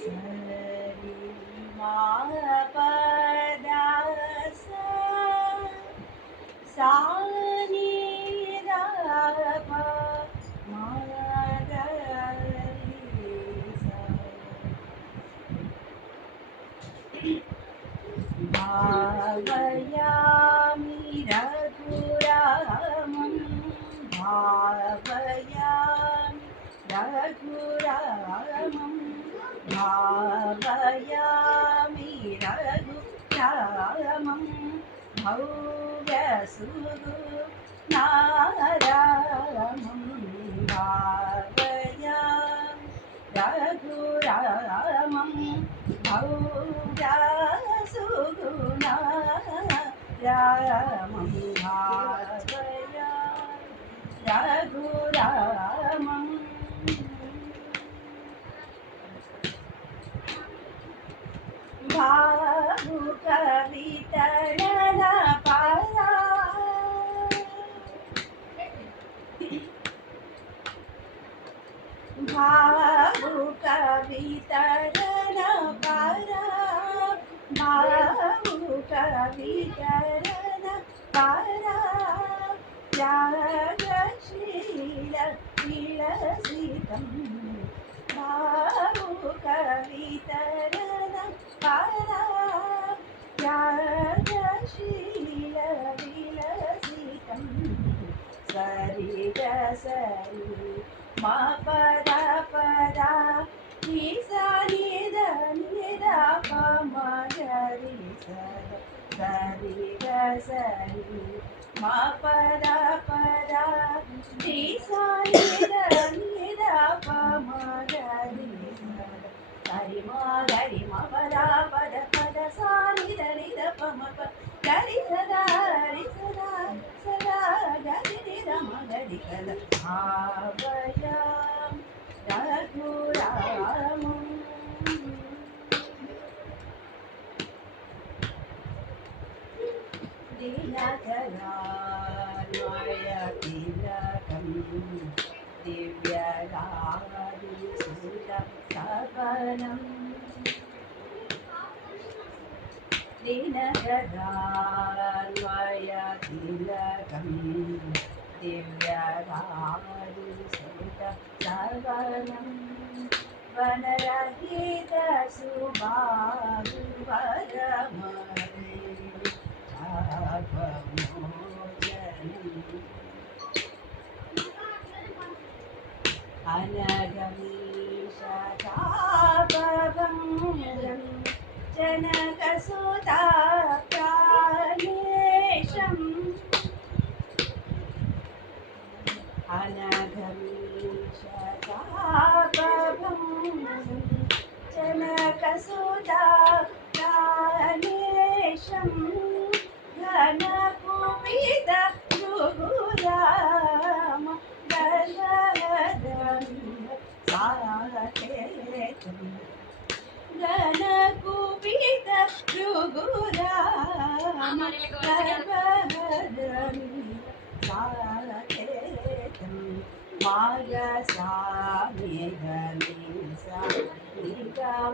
सरि मा पदा सा नि ध प म ग रि सा भावयामि रघुरामं भावयामि रघुरामं भावयामि रघुरामं भव्यसुगुणारामं भावयामि रघुरामं भव्यसुगुणारामं भावयामि रघुरामं भावुकवितरण परा भावुकवितरण परा भावुकवितरण परा त्यागशील विलसितं भावुकवितरण परा त्यागशील विलसितं सरि ग सरि म पदा पदा नि सा नि ध प म ग रि सरि ग सरि म पदा पदा नि सा नि ध प म ग रि सरि म ग रि म पदा पद पद सा नि ध प म प ग रि सदा सदा ग रि ध म ग रि सदा भावयामि रघुरामं दिनकरान्वयतिलकं दिव्यरादिसुतसवनं दिनकरान्वयतिलकं दिव्यरादिसुतसवनं वनरहितसुभागुवरमरे अनगमीशतापभङ्गं जनकसुताप्राणेशम् अनगमीशतापभङ्गं जनकसुताप्राणेशम् घनकुपित भृगुराम साकेतं घनकुपित भृगुराम साकेतं मागसामेघनीसा निगमगिदमगरि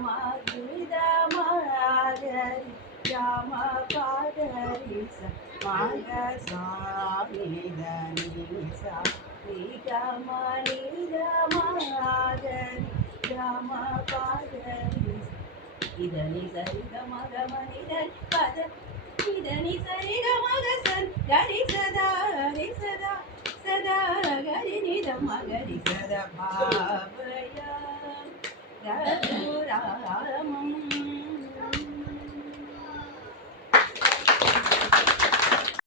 राम पादरि स मागसामेघनीसा निगमनिगमगरि राम पादरि इदनि सरि गम गम निदनि पद इदनि सरि गम गसन् गरि सदा सदा गरि निद मगरि सदा भावयामि रघुरामं